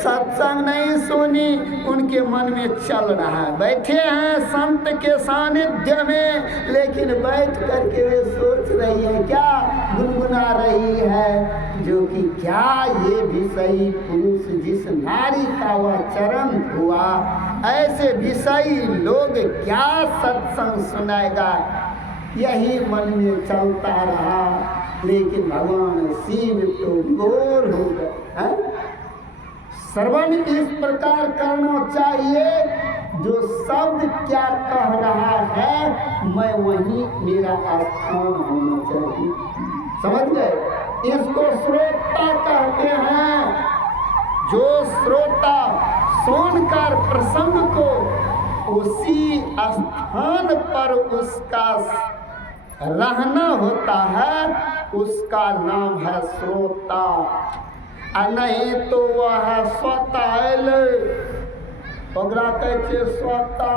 सत्संग नहीं सुनी, उनके मन में चल रहा है, बैठे हैं संत के सानिध्य में, लेकिन बैठ करके वे सोच रही है, क्या गुनगुना रही है, जो कि क्या ये विषयी पुरुष जिस नारी का वह चरण हुआ, ऐसे विषयी लोग क्या सत्संग सुनाएगा। यही मन में चलता रहा, लेकिन भगवान शिव तो गोर हो गए। श्रवण इस प्रकार करना चाहिए, जो शब्द क्या कह रहा है मैं वहीं मेरा स्थान होना चाहिए। समझ गए? इसको श्रोता कहते हैं। जो श्रोता सुनकर प्रसंग को उसी स्थान पर उसका रहना होता है, उसका नाम है श्रोता। नहीं तो वह स्वतः ओकरा कहै छै स्वता,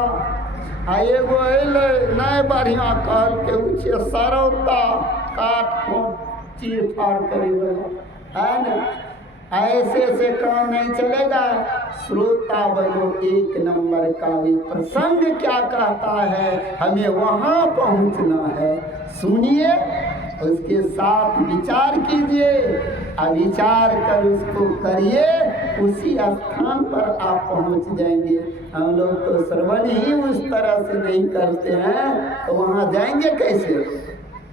आ एगो अयलै नहीं बढ़िया कहल के उछे सरौता, काट चीर फाड़ करेगा, है न। ऐसे से काम नहीं चलेगा। श्रोता बनो एक नंबर का। भी प्रसंग क्या कहता है हमें वहाँ पहुँचना है, सुनिए, उसके साथ विचार कीजिए, विचार कर उसको करिए, उसी स्थान पर आप पहुँच जाएंगे। हम लोग तो श्रवण ही उस तरह से नहीं करते हैं, तो वहाँ जाएंगे कैसे?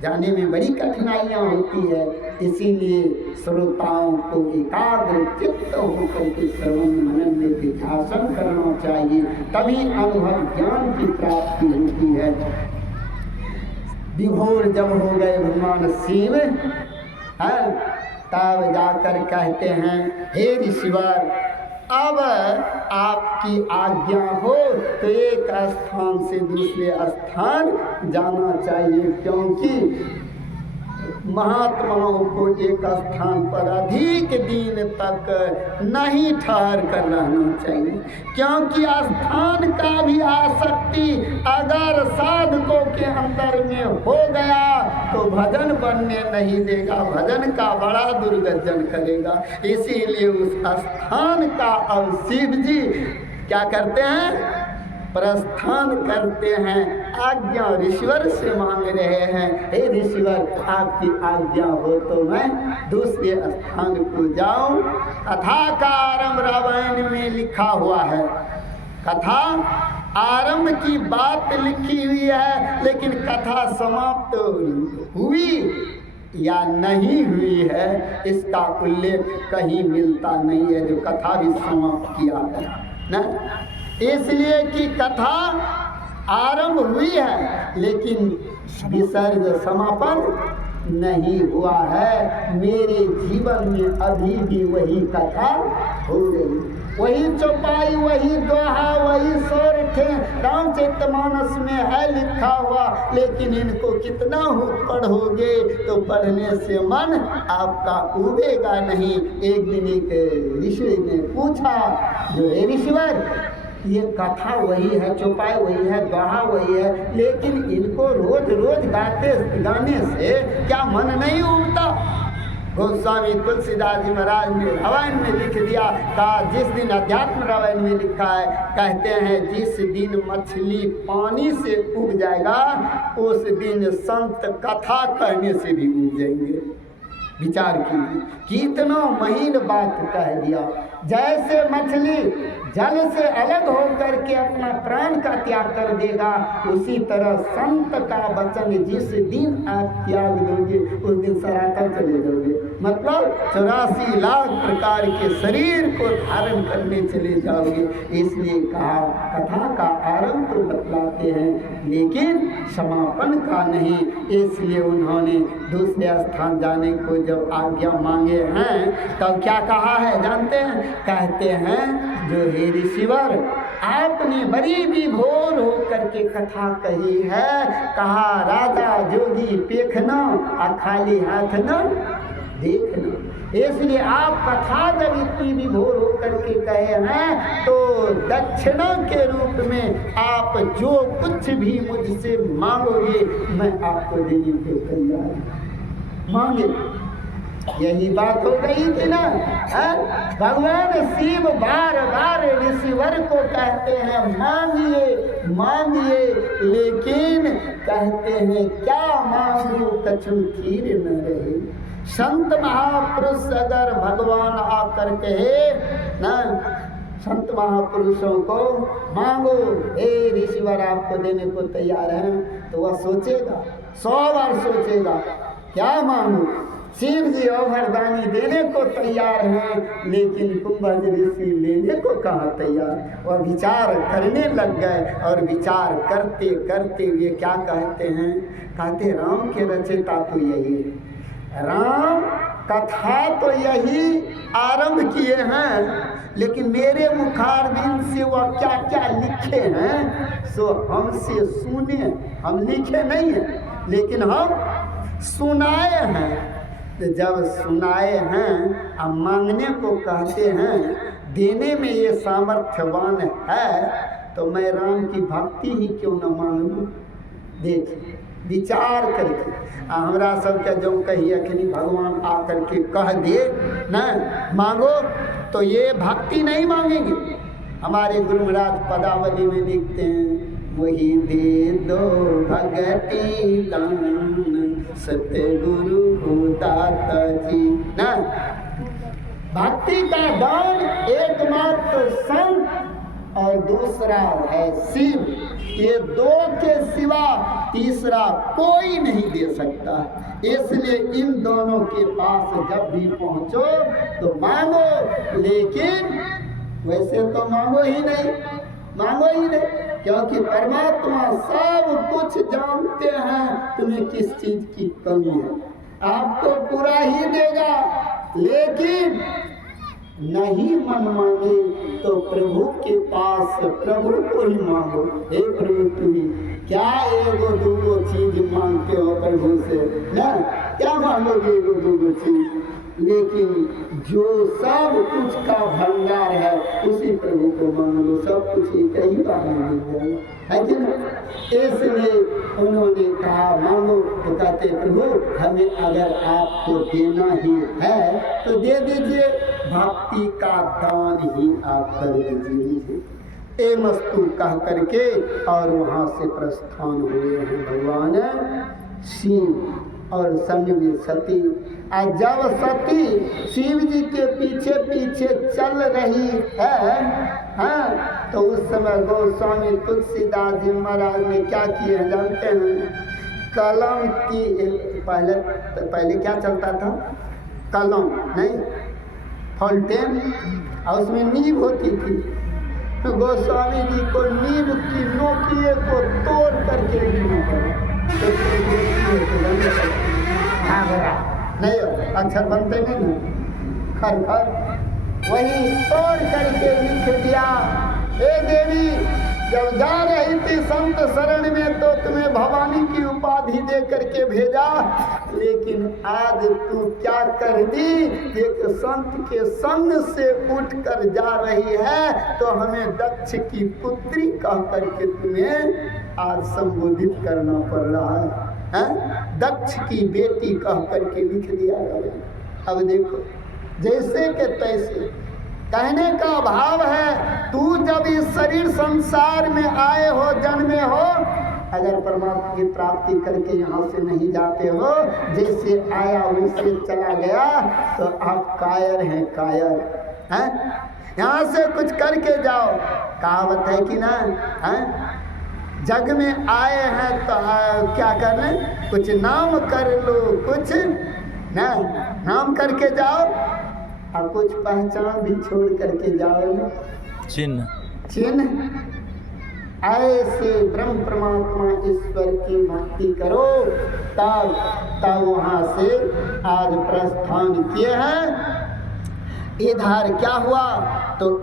जाने में बड़ी कठिनाइयाँ होती है। इसीलिए श्रोताओं को एकाग्र चित्त होकर के श्रवण मनन में विध्यासन करना चाहिए, तभी अनुभव ज्ञान की प्राप्ति होती है। विभोर जब हो गए भगवान शिव, तब जाकर कहते हैं, हे ऋषिवर, अब आपकी आज्ञा हो तो एक स्थान से दूसरे स्थान जाना चाहिए, क्योंकि महात्माओं को एक स्थान पर अधिक दिन तक नहीं ठहर कर रहना चाहिए, क्योंकि स्थान का भी आसक्ति अगर साधकों के अंदर में हो गया तो भजन बनने नहीं देगा, भजन का बड़ा दुर्गर्जन करेगा। इसीलिए उस स्थान का अब शिव जी क्या करते हैं? प्रस्थान करते हैं, आज्ञा ऋषिवर से मांग रहे हैं, हे ऋषिवर आपकी आज्ञा हो तो मैं दूसरे स्थान को जाऊं। कथा का आरंभ रामायण में लिखा हुआ है, कथा आरंभ की बात लिखी हुई है, लेकिन कथा समाप्त हुई या नहीं हुई है इसका उल्लेख कहीं मिलता नहीं है, जो कथा भी समाप्त किया है ना। इसलिए कि कथा आरंभ हुई है लेकिन विसर्ग समापन नहीं हुआ है। मेरे जीवन में अभी भी वही कथा हो रही, वही चौपाई, वही दोहा, वही सोरठे रामचरितमानस में है लिखा हुआ, लेकिन इनको कितना हो पढ़ोगे तो पढ़ने से मन आपका उबेगा नहीं। एक दिन एक ऋषि ने पूछा, जो हे ऋषिवर, ये कथा वही है, चौपाई वही है, दोहा वही है, लेकिन इनको रोज रोज गाने से क्या मन नहीं उबता? गोस्वामी तुलसीदास जी महाराज ने रामायण में लिख दिया, कहा जिस दिन अध्यात्म रामायण में लिखा है, कहते हैं जिस दिन मछली पानी से उग जाएगा उस दिन संत कथा कहने से भी उग जाएंगे। विचार कीजिए, कितना महीन बात कह दिया। जैसे मछली जल से अलग होकर के अपना प्राण का त्याग कर देगा, उसी तरह संत का वचन जिस दिन आप त्याग दोगे उस दिन सराता चले जाओगे। मतलब 84 लाख प्रकार के शरीर को धारण करने चले जाओगे। इसलिए कहा कथा का आरंभ तो बतलाते हैं लेकिन समापन का नहीं। इसलिए उन्होंने दूसरे स्थान जाने को जब आज्ञा मांगे हैं तब क्या कहा है जानते हैं? कहते हैं, जो हे ऋषिवर, आपने बड़ी विभोर होकर के कथा कही है, कहा राजा जोगी पेखना और खाली हाथ न देखना। इसलिए आप कथा जब इतनी विभोर होकर के कहे हैं तो दक्षिणा के रूप में आप जो कुछ भी मुझसे मांगोगे मैं आपको देने के तैयार। मांगे यही बात हो गई थी ना। भगवान शिव बार बार ऋषिवर को कहते हैं मांगिए मांगिए, लेकिन कहते हैं क्या मांगू कछु खीर न रहे। संत महापुरुष अगर भगवान आकर कहे ना, संत महापुरुषों को मांगो, हे ऋषिवर आपको देने को तैयार हैं, तो वह सोचेगा, 100 बार सोचेगा क्या मांगू। शिव जी औघरदानी देने को तैयार हैं, लेकिन कुंभज ऋषि लेने को कहाँ तैयार। वह विचार करने लग गए और विचार करते करते ये क्या कहते हैं, कहते राम के रचयिता तो यही है, राम कथा तो यही आरंभ किए हैं, लेकिन मेरे मुखारबिंद से वह क्या क्या लिखे हैं सो हमसे सुने। हम लिखे नहीं हैं, लेकिन हम सुनाए हैं। तो जब सुनाए हैं, अब मांगने को कहते हैं, देने में ये सामर्थ्यवान है, तो मैं राम की भक्ति ही क्यों न मांगूं। देखिए विचार करके हमरा सबके जो कही अखनी भगवान आकर के कह दे न मांगो, तो ये भक्ति नहीं मांगेंगे। हमारे गुरु महाराज पदावली में लिखते हैं, वही दे दो भगति दान सतगुरु हो दाता जी ना। भक्ति का दान एकमात्र संत और दूसरा है शिव, ये दो के सिवा तीसरा कोई नहीं दे सकता। इसलिए इन दोनों के पास जब भी पहुंचो तो मांगो, लेकिन वैसे तो मांगो ही नहीं, मांगो ही नहीं, क्योंकि परमात्मा सब कुछ जानते हैं तुम्हें किस चीज की कमी है, आपको पूरा ही देगा। लेकिन नहीं मन मांगे तो प्रभु के पास प्रभु को ही मांगो। हे प्रभु तुम्ही क्या एगो दूगो चीज मांगते हो प्रभु से ना, क्या मांगोगे एगो दूगो चीज, लेकिन जो सब कुछ का भंडार है उसी प्रभु को मांगो, सब कुछ एक ही बार मिल जाएगा, है कि नहीं। इसलिए उन्होंने कहा मांगो, तो कहते प्रभु हमें अगर आपको देना ही है तो दे दीजिए, भक्ति का दान ही आप कर दीजिए। ए मस्तु कह करके और वहाँ से प्रस्थान हुए हैं भगवान शिव और संग में सती। और जब सती शिव जी के पीछे पीछे चल रही है, तो उस समय गोस्वामी तुलसीदास जी महाराज ने क्या किए जानते हैं। कलम की पहले क्या चलता था, कलम नहीं फाउंटेन, और उसमें नींव होती थी, तो गोस्वामी जी को नींव की नोकिए को तोड़ करके लिखना पड़ा। नहीं अक्षर बनते नहीं, खर खर वही तोड़ करके लिख दिया। हे देवी जब जा रही थी संत शरण में तो तुम्हें भवानी की उपाधि दे करके भेजा, लेकिन आज तू क्या कर दी, एक संत के संग से उठ कर जा रही है, तो हमें दक्ष की पुत्री कह करके तुम्हें आज संबोधित करना पड़ रहा है। दक्ष की बेटी कह करके लिख दिया गया। अब देखो जैसे के तैसे कहने का भाव है, तू जब इस शरीर संसार में आए हो, जन्मे हो, अगर परमात्मा की प्राप्ति करके यहाँ से नहीं जाते हो, जैसे आया वैसे चला गया, तो आप कायर हैं, कायर हैं। यहाँ से कुछ करके जाओ, कहावत है कि ना, हैं जग में आए हैं तो क्या कर लें, कुछ नाम कर लो, कुछ ना नाम करके जाओ और कुछ पहचान भी छोड़ करके जाओ, चिन्ह चिन्ह। ऐसे ब्रह्म परमात्मा ईश्वर की भक्ति करो, तब वहाँ से आज प्रस्थान किए हैं। इधर क्या हुआ तो